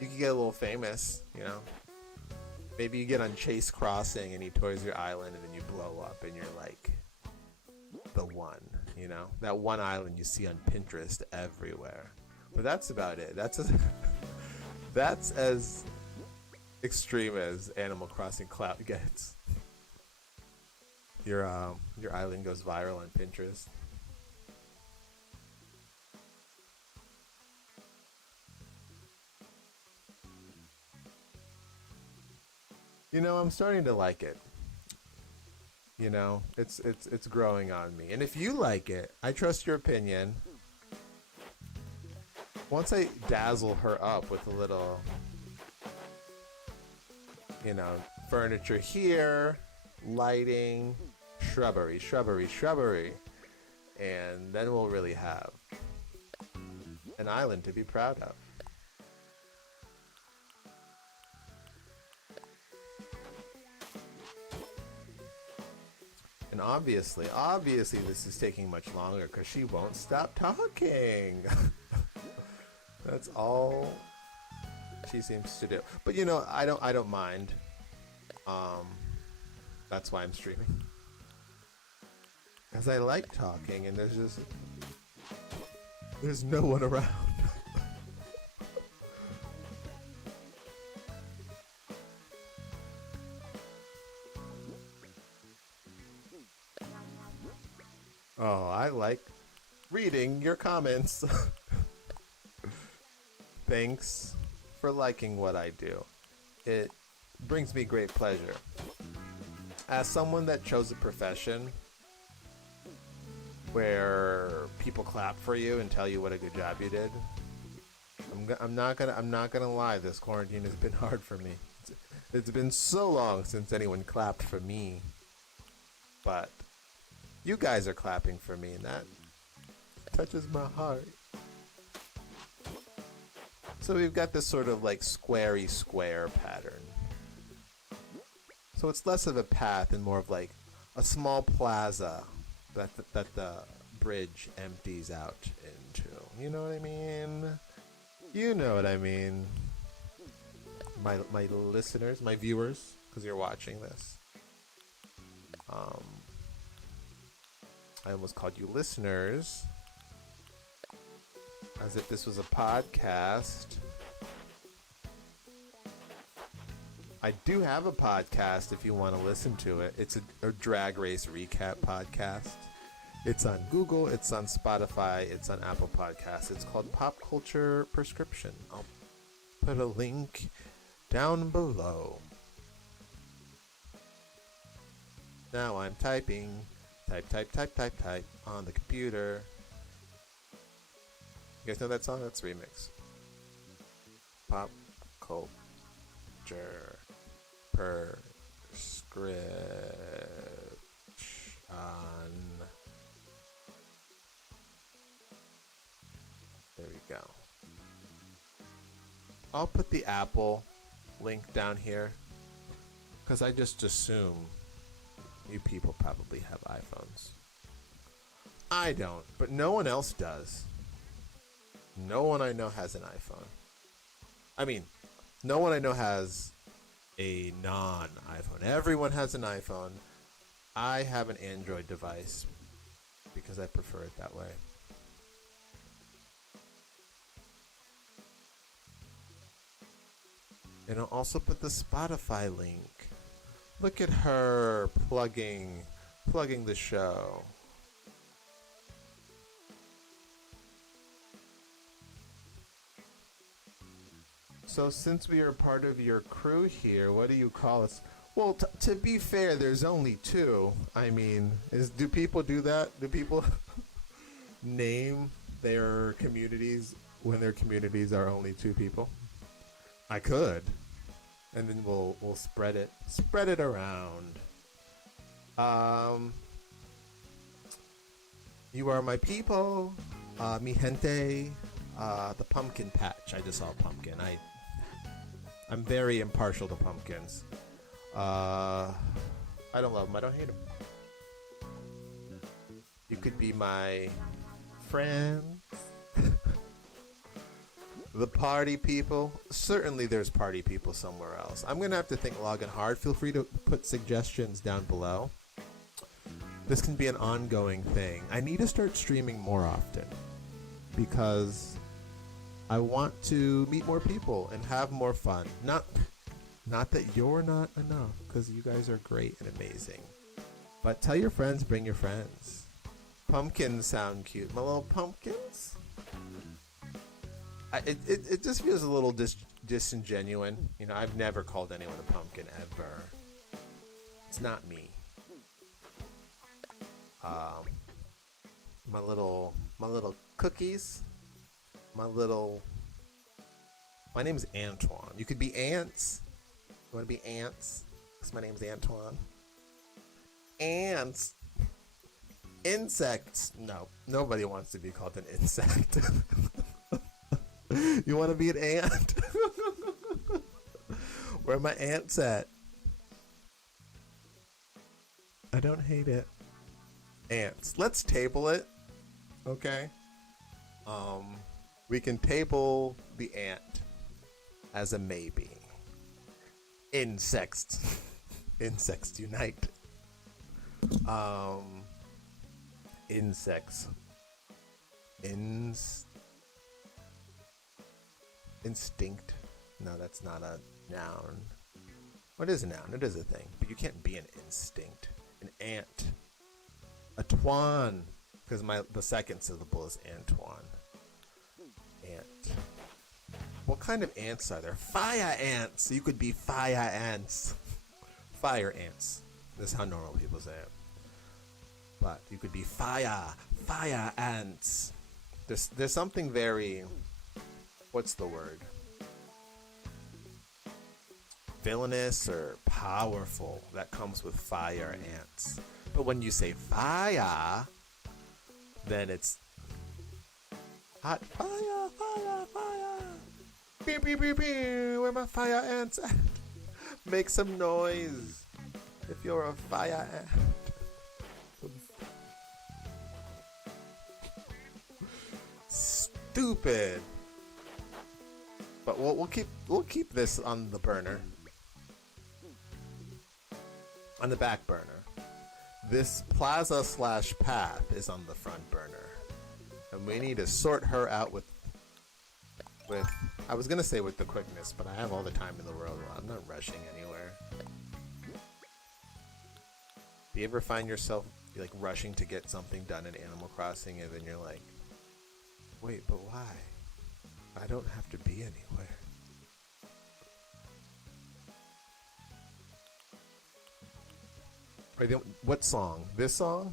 you could get a little famous, you know. Maybe you get on Chase Crossing and he tours your island and then you blow up and you're like the one, you know. That one island you see on Pinterest everywhere. But that's about it. That's as extreme as Animal Crossing clout gets. Your island goes viral on Pinterest. You know, I'm starting to like it. You know, it's growing on me. And if you like it, I trust your opinion. Once I dazzle her up with a little, you know, furniture here, lighting, shrubbery, and then we'll really have an island to be proud of. And obviously this is taking much longer because she won't stop talking. That's all she seems to do. But you know, I don't mind. That's why I'm streaming. Because I like talking and there's no one around. Oh, I like reading your comments. Thanks for liking what I do. It brings me great pleasure. As someone that chose a profession where people clap for you and tell you what a good job you did, I'm not gonna lie. This quarantine has been hard for me. It's been so long since anyone clapped for me, but you guys are clapping for me, and that touches my heart. So we've got this sort of like squarey square pattern. So it's less of a path and more of like a small plaza that the bridge empties out into. You know what I mean? You know what I mean. My listeners, my viewers, because you're watching this. I almost called you listeners, as if this was a podcast. I do have a podcast if you want to listen to it. It's a drag race recap podcast. It's on Google, it's on Spotify, it's on Apple Podcasts. It's called Pop Culture Prescription. I'll put a link down below. Now I'm typing. Type on the computer. You guys know that song? That's a remix. Pop culture prescription. There we go. I'll put the Apple link down here because I just assume you people probably have iPhones. I don't, but no one else does. No one I know has an iPhone. I mean, no one I know has a non-iPhone. Everyone has an iPhone. I have an Android device because I prefer it that way. And I'll also put the Spotify link. Look at her plugging the show. So since we are part of your crew here, what do you call us? Well, to be fair, there's only two. I mean, do people do that? Do people name their communities when their communities are only two people? I could. And then we'll spread it around. You are my people, mi gente, the pumpkin patch. I just saw a pumpkin. I'm very impartial to pumpkins. I don't love them. I don't hate them. You could be my friend. The party people. Certainly there's party people somewhere else. I'm going to have to think long and hard. Feel free to put suggestions down below. This can be an ongoing thing. I need to start streaming more often because I want to meet more people and have more fun. Not that you're not enough, because you guys are great and amazing. But tell your friends, bring your friends. Pumpkins sound cute. My little pumpkins. It just feels a little disingenuous. You know, I've never called anyone a pumpkin ever. It's not me. My little cookies. My name's Antoine. You could be Ants. You want to be Ants? Because my name's Antoine. Ants. Insects. No, nobody wants to be called an insect. You want to be an ant? Where are my ants at? I don't hate it. Ants. Let's table it. Okay. Um, we can table the ant as a maybe. Insects. Insects unite. Um, insects. Instinct. No, that's not a noun. What is a noun? It is a thing, but you can't be an instinct. An ant. A twan, because the second syllable is Antoine. Ant. What kind of ants are there? Fire ants. You could be fire ants. Fire ants. This is how normal people say it. But you could be fire ants. There's something very, what's the word? Villainous or powerful that comes with fire ants. But when you say fire, then it's hot fire, fire, fire. Beep, beep, beep, beep. Where my fire ants at? Make some noise if you're a fire ant. Stupid. But we'll keep this on the burner. On the back burner. This plaza / path is on the front burner. And we need to sort her out with I was gonna say with the quickness, but I have all the time in the world. I'm not rushing anywhere. Do you ever find yourself like rushing to get something done in Animal Crossing and then you're like, wait, but why? I don't have to be anywhere. Wait, what song? This song?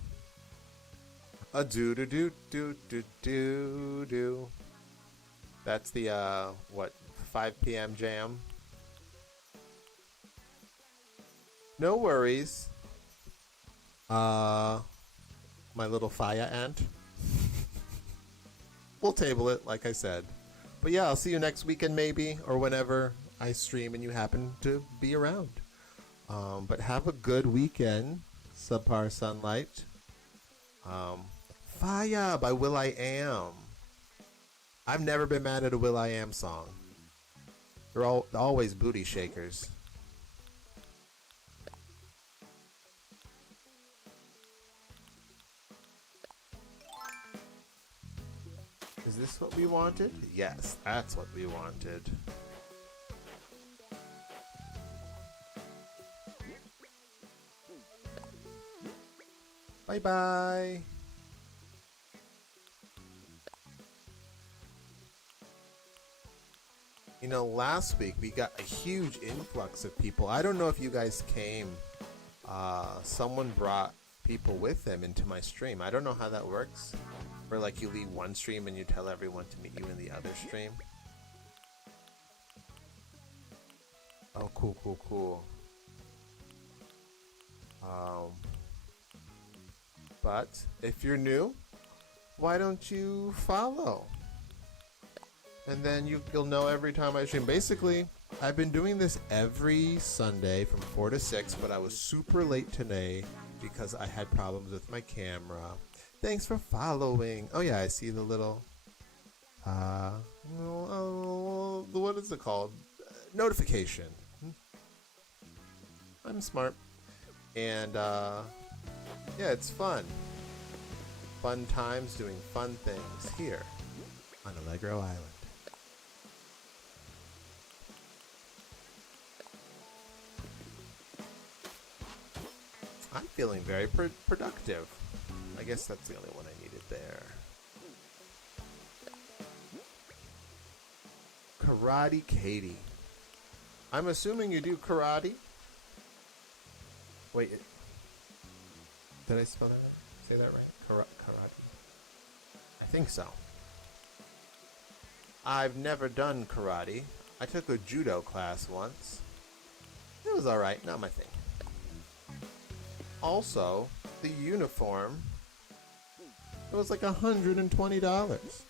A do do do do do do do. That's the 5 p.m. jam. No worries. My little fire ant. We'll table it, like I said. But yeah, I'll see you next weekend maybe, or whenever I stream and you happen to be around. But have a good weekend, Subpar Sunlight. Fire by will.i.am. I've never been mad at a will.i.am song. They're always booty shakers. Is this what we wanted? Yes, that's what we wanted. Bye-bye. You know, last week we got a huge influx of people. I don't know if you guys came. Someone brought people with them into my stream. I don't know how that works. Or like you leave one stream and you tell everyone to meet you in the other stream. Oh, cool, cool, cool. But if you're new, why don't you follow? And then you'll know every time I stream. Basically, I've been doing this every Sunday from 4 to 6, but I was super late today because I had problems with my camera. Thanks for following. Oh yeah, I see the little, what is it called? Notification. I'm smart. And, yeah, it's fun. Fun times doing fun things here on Allegro Island. I'm feeling very productive. I guess that's the only one I needed there. Karate Katie. I'm assuming you do karate? Wait, did I spell that right? Say that right? Karate. I think so. I've never done karate. I took a judo class once. It was alright, not my thing. Also, the uniform, it was like $120.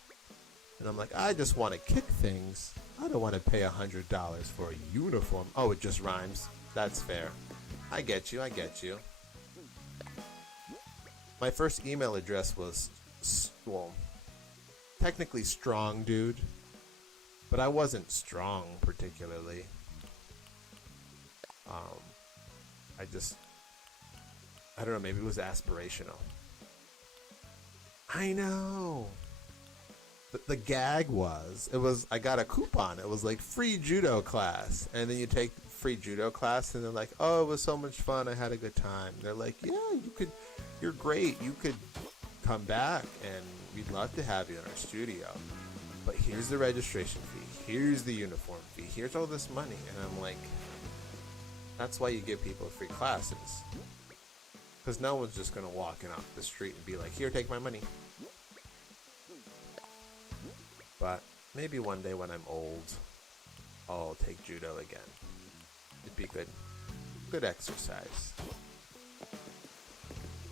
And I'm like, I just want to kick things. I don't want to pay $100 for a uniform. Oh, it just rhymes. That's fair. I get you, I get you. My first email address was, well, technically strong dude, but I wasn't strong particularly. I don't know, maybe it was aspirational. I know. The gag was, I got a coupon. It was like free judo class. And then you take free judo class and they're like, oh, it was so much fun. I had a good time. They're like, yeah, you're great. You could come back and we'd love to have you in our studio. But here's the registration fee. Here's the uniform fee. Here's all this money. And I'm like, that's why you give people free classes. Because no one's just going to walk in off the street and be like, here, take my money. But maybe one day when I'm old, I'll take judo again. It'd be good. Good exercise.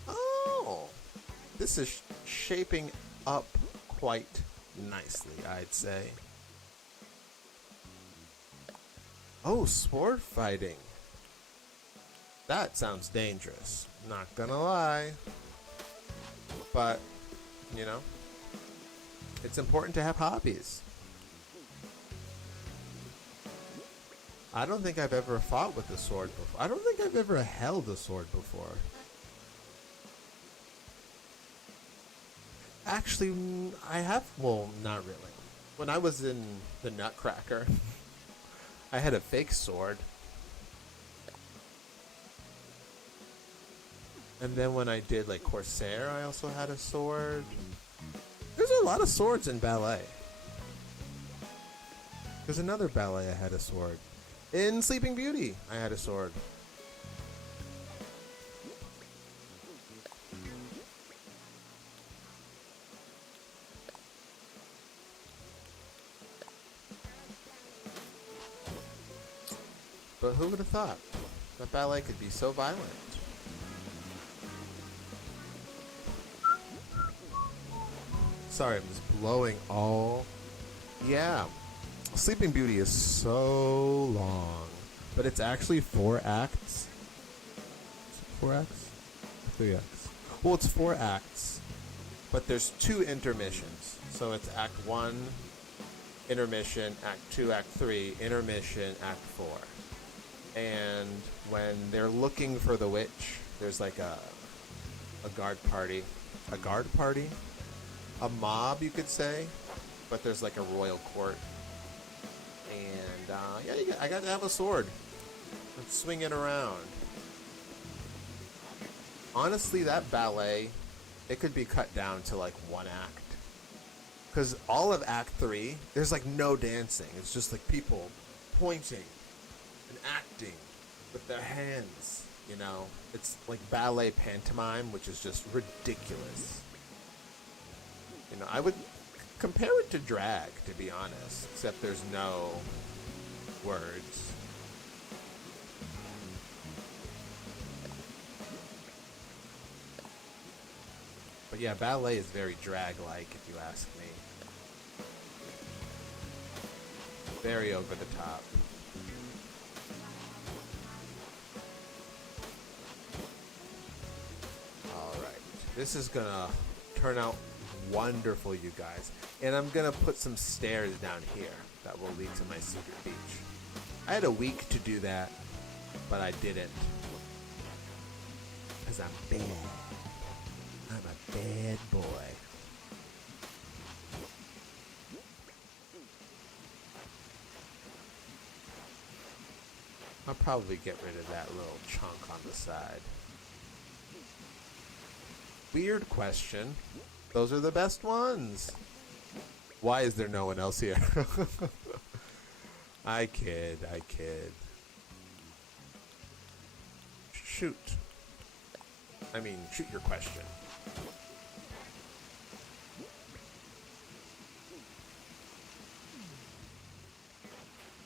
Oh! This is shaping up quite nicely, I'd say. Oh, sword fighting. That sounds dangerous. Not gonna lie. But, you know, it's important to have hobbies. I don't think I've ever fought with a sword before. I don't think I've ever held a sword before. Actually, I have, well, not really. When I was in the Nutcracker, I had a fake sword. And then when I did like Corsair, I also had a sword. There's a lot of swords in ballet. There's another ballet I had a sword. In Sleeping Beauty, I had a sword. But who would have thought that ballet could be so violent? Sorry, I'm just blowing all... Yeah. Sleeping Beauty is so long. But it's actually 4 acts. 4 acts? 3 acts. Well, it's 4 acts. But there's 2 intermissions. So it's Act 1, intermission, Act 2, Act 3, intermission, Act 4. And when they're looking for the witch, there's like a guard party. A guard party? A mob, you could say, but there's like a royal court, and yeah, I got to have a sword and swing it around. Honestly, that ballet, it could be cut down to like 1 act, because all of Act 3, there's like no dancing. It's just like people pointing and acting with their hands. You know, it's like ballet pantomime, which is just ridiculous. You know, I would compare it to drag, to be honest, except there's no words. But yeah, ballet is very drag-like, if you ask me. Very over the top. Alright, this is gonna turn out wonderful, you guys, and I'm gonna put some stairs down here that will lead to my secret beach. I had a week to do that, but I didn't, because I'm bad. I'm a bad boy. I'll probably get rid of that little chunk on the side. Weird question. Those are the best ones. Why is there no one else here? I kid. Shoot. I mean, shoot your question.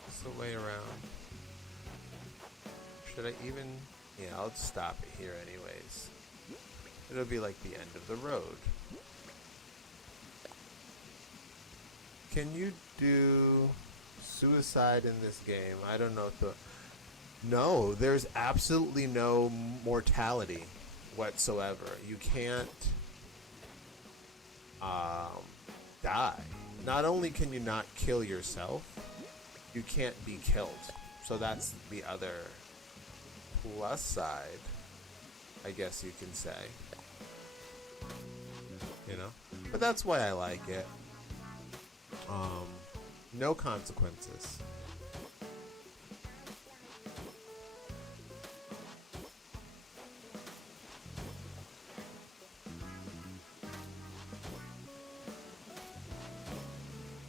What's the way around? Should I even... Yeah, I'll stop it here anyways. It'll be like the end of the road. Can you do suicide in this game? I don't know if the... No, there's absolutely no mortality. whatsoever. You can't die. Not only can you not kill yourself, you can't be killed. So that's the other plus side, I guess you can say. You know? But that's why I like it. No consequences.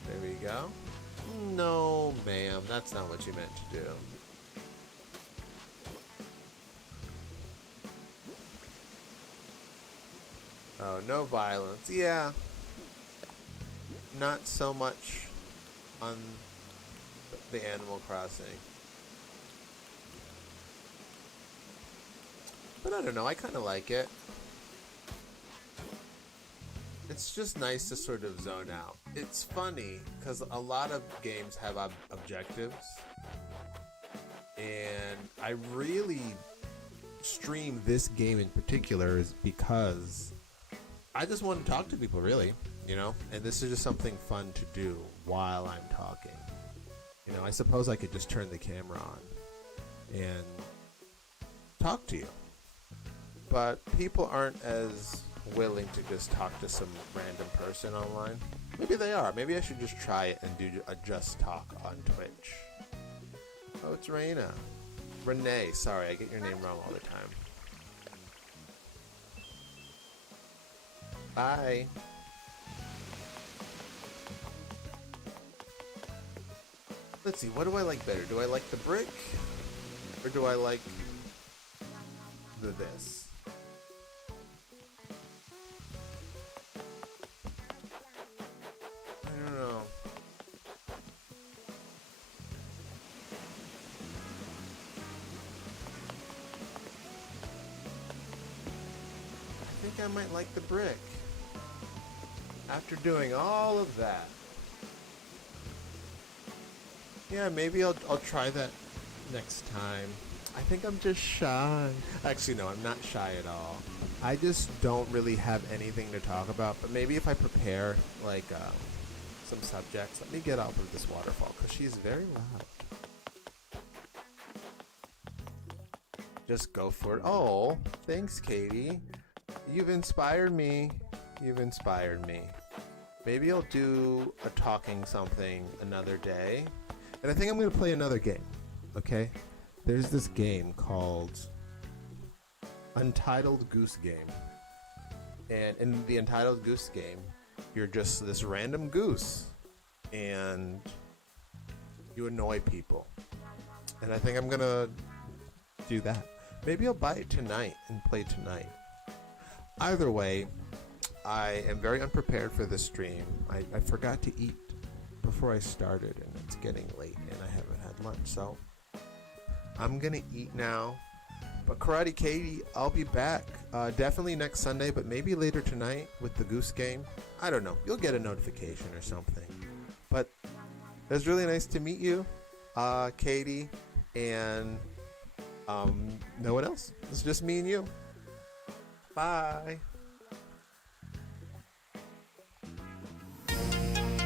There we go. No, ma'am, that's not what you meant to do. Oh, no violence. Yeah. Not so much on the Animal Crossing. But I don't know, I kind of like it. It's just nice to sort of zone out. It's funny, because a lot of games have objectives. And I really stream this game in particular is because I just want to talk to people, really, you know? And this is just something fun to do while I'm talking. You know, I suppose I could just turn the camera on and talk to you. But people aren't as willing to just talk to some random person online. Maybe they are. Maybe I should just try it and do a just talk on Twitch. Oh, it's Raina. Renee, sorry, I get your name wrong all the time. Bye. Let's see, what do I like better? Do I like the brick? Or do I like this? I don't know. I think I might like the brick. After doing all of that. Yeah, maybe I'll try that next time. I think I'm just shy. Actually, no, I'm not shy at all. I just don't really have anything to talk about. But maybe if I prepare, like, some subjects. Let me get out of this waterfall, because she's very loud. Just go for it. Oh, thanks, Katie. You've inspired me. You've inspired me. Maybe I'll do a talking something another day. And I think I'm going to play another game, okay? There's this game called Untitled Goose Game. And in the Untitled Goose Game, you're just this random goose. And you annoy people. And I think I'm going to do that. Maybe I'll buy it tonight and play tonight. Either way, I am very unprepared for this stream. I forgot to eat before I started, and it's getting late, and I haven't had lunch, so I'm gonna eat now. But Karate Katie, I'll be back definitely next Sunday, but maybe later tonight with the Goose Game. I don't know. You'll get a notification or something. But it was really nice to meet you, Katie, and no one else. It's just me and you. Bye.